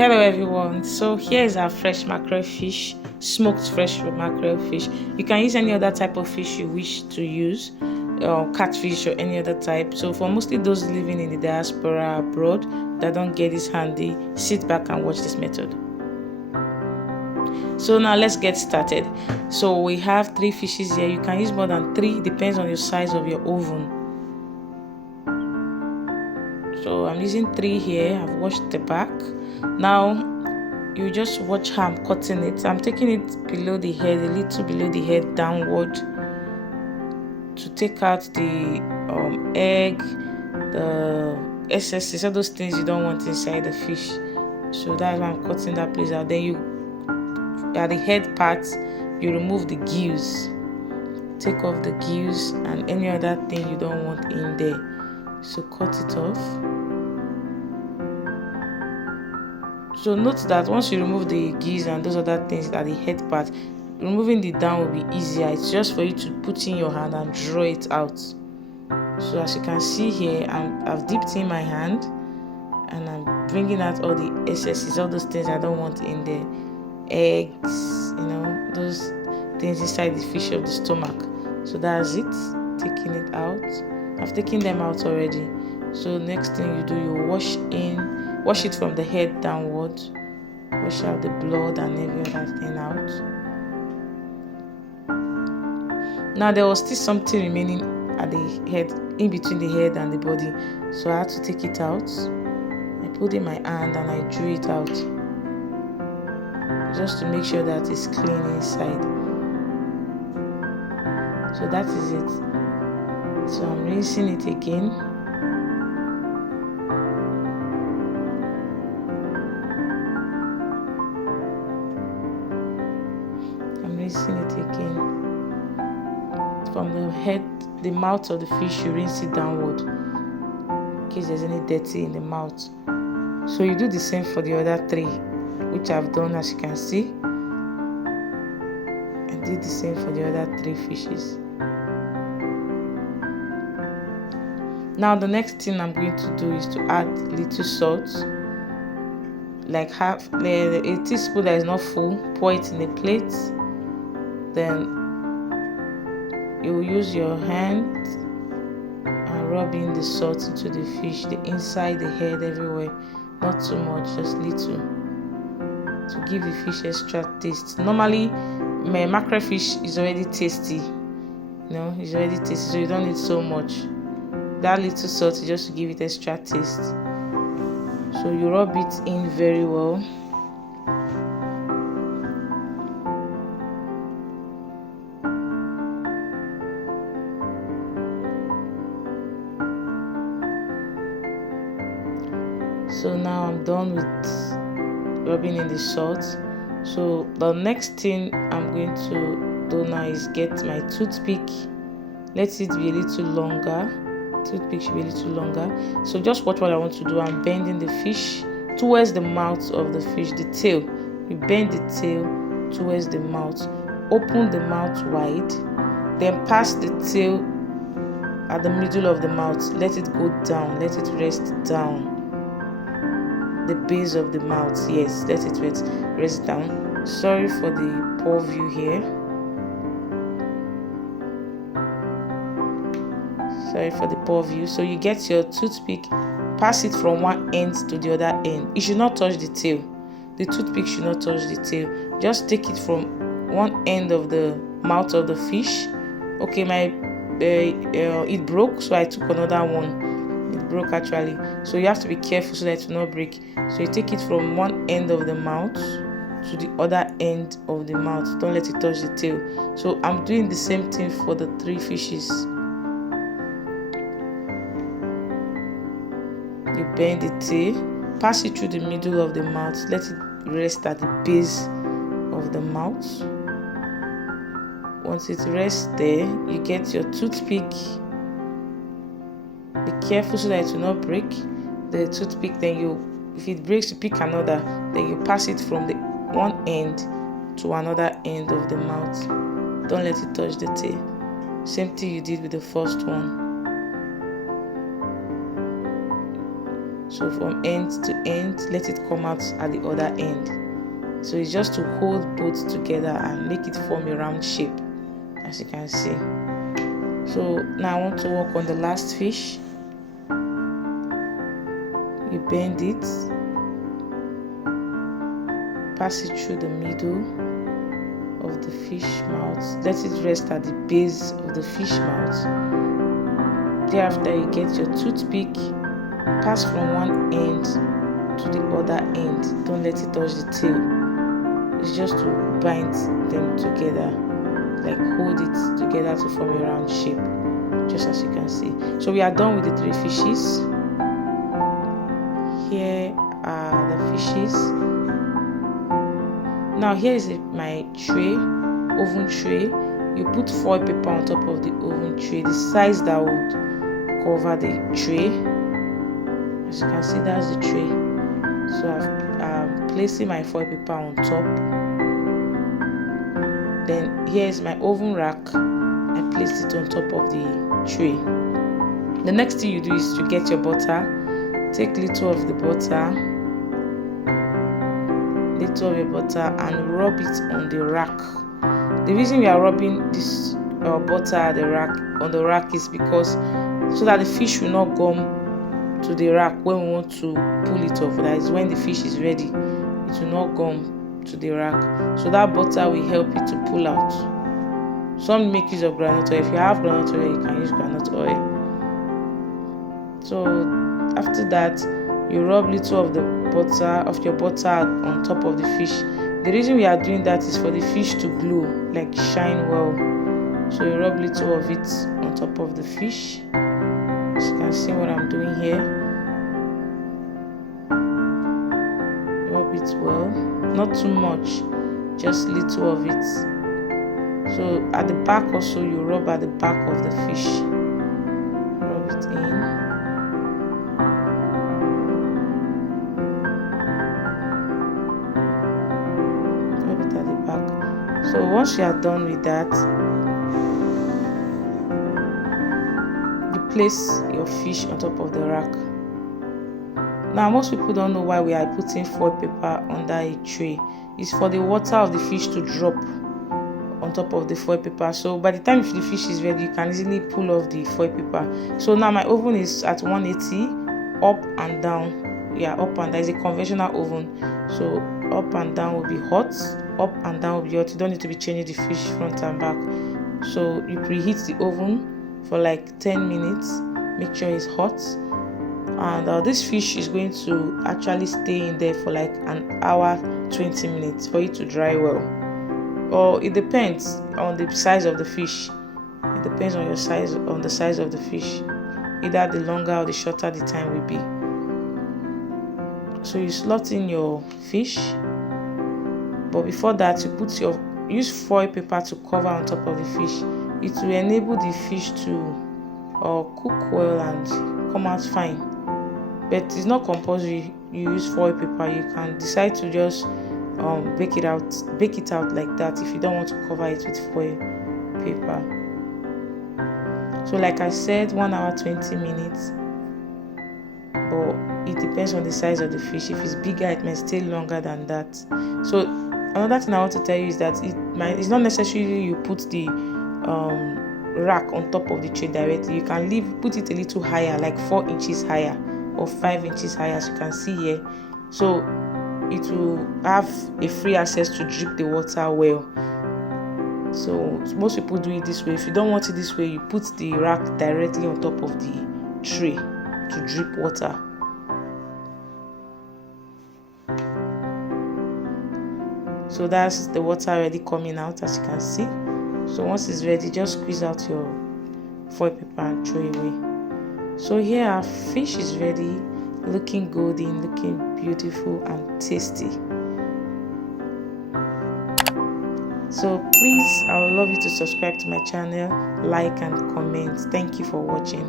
Hello everyone, so here is our fresh mackerel fish, smoked fresh mackerel fish. You can use any other type of fish you wish to use, catfish or any other type. So for mostly those living in the diaspora abroad that don't get this handy, sit back and watch this method. So now let's get started. So we have 3 fishes here. You can use more than 3, depends on your size of your oven. So I'm using 3 here. I've washed the back. Now you just watch how I'm cutting it. I'm taking it below the head, a little below the head, downward, to take out the egg, the excesses, all those things you don't want inside the fish. So that's why I'm cutting that place out. Then you, at the head part, you remove the gills. Take off the gills and any other thing you don't want in there. So cut it off. So note that once you remove the gills and those other things at the head part, removing the down will be easier. It's just for you to put in your hand and draw it out. So as you can see here, I've dipped in my hand and I'm bringing out all the excesses, all those things I don't want in there. Eggs, those things inside the fish of the stomach. So that's it. Taking it out. I've taken them out already. So next thing you do, you wash it from the head downward. Wash out the blood and every other thing out. Now there was still something remaining at the head, in between the head and the body. So I had to take it out. I put in my hand and I drew it out, just to make sure that it's clean inside. So that is it. So I'm rinsing it again. Rinsing it again. From the head, the mouth of the fish, you rinse it downward in case there's any dirty in the mouth. So you do the same for the other 3, which I've done, as you can see. I did the same for the other 3 fishes. Now the next thing I'm going to do is to add little salt, like half a teaspoon that is not full. Pour it in a plate. Then you will use your hand and rub in the salt into the fish, the inside, the head, everywhere. Not too much, just little, to give the fish extra taste. Normally, my mackerel fish is already tasty. It's already tasty, so you don't need so much. That little salt is just to give it extra taste. So you rub it in very well. So now I'm done with rubbing in the salt. So the next thing I'm going to do now is get my toothpick. Let it be a little longer. Toothpick should be a little longer. So just watch what I want to do. I'm bending the fish towards the mouth of the fish, the tail. You bend the tail towards the mouth. Open the mouth wide. Then pass the tail at the middle of the mouth. Let it go down. Let it rest down. The base of the mouth, yes, let it rest down. Sorry for the poor view here. Sorry for the poor view. So you get your toothpick, pass it from one end to the other end. It should not touch the tail. The toothpick should not touch the tail. Just take it from one end of the mouth of the fish. Okay, it broke, so I took another one. It broke actually, so you have to be careful so that it will not break. So you take it from one end of the mouth to the other end of the mouth. Don't let it touch the tail. So I'm doing the same thing for the 3 fishes. You bend the tail, pass it through the middle of the mouth, let it rest at the base of the mouth. Once it rests there, you get your toothpick. Be careful so that it will not break the toothpick. Then if it breaks, you pick another. Then you pass it from the one end to another end of the mouth. Don't let it touch the tail. Same thing you did with the first one. So from end to end, let it come out at the other end. So it's just to hold both together and make it form a round shape, as you can see. So now I want to work on the last fish. You bend it, pass it through the middle of the fish mouth, let it rest at the base of the fish mouth. Thereafter, you get your toothpick, pass from one end to the other end. Don't let it touch the tail. It's just to bind them together, like hold it together to form a round shape, just as you can see. So we are done with the 3 fishes. Here are the fishes. Now here is my tray, oven tray. You put foil paper on top of the oven tray, the size that would cover the tray. As you can see, that's the tray. So I'm placing my foil paper on top. Then here is my oven rack. I placed it on top of the tray. The next thing you do is to get your butter. Take little of the butter, and rub it on the rack. The reason we are rubbing this butter at the rack is because so that the fish will not gum to the rack when we want to pull it off. That is when the fish is ready, it will not gum to the rack. So that butter will help it to pull out. Some make use of groundnut oil. If you have groundnut oil, you can use groundnut oil. So after that, you rub little of your butter on top of the fish. The reason we are doing that is for the fish to glow, like shine well. So you rub little of it on top of the fish. As you can see what I'm doing here. Rub it well, not too much, just little of it. So at the back also, you rub at the back of the fish. Rub it in. So once you are done with that, you place your fish on top of the rack. Now most people don't know why we are putting foil paper under a tray. It's for the water of the fish to drop on top of the foil paper. So by the time the fish is ready, you can easily pull off the foil paper. So now my oven is at 180, up and down. Yeah, up and down. It's a conventional oven. So up and down will be hot, up and down will be hot. You don't need to be changing the fish front and back. So you preheat the oven for like 10 minutes. Make sure it's hot. And this fish is going to actually stay in there for like an hour 20 minutes for it to dry well. Or it depends on the size of the fish. It depends on the size of the fish. Either the longer or the shorter the time will be. So you slot in your fish, but before that you use foil paper to cover on top of the fish. It will enable the fish to cook well and come out fine. But it's not compulsory you use foil paper. You can decide to just bake it out like that if you don't want to cover it with foil paper. So like I said, 1 hour 20 minutes, but it depends on the size of the fish. If it's bigger, it may stay longer than that. So another thing I want to tell you is that it's not necessarily you put the rack on top of the tray directly. You can put it a little higher, like 4 inches higher or 5 inches higher, as you can see here. So it will have a free access to drip the water well. So most people do it this way. If you don't want it this way, you put the rack directly on top of the tray to drip water. So that's the water already coming out, as you can see. So once it's ready, just squeeze out your foil paper and throw away. So here our fish is ready, looking golden, looking beautiful and tasty. So please, I would love you to subscribe to my channel, like and comment. Thank you for watching.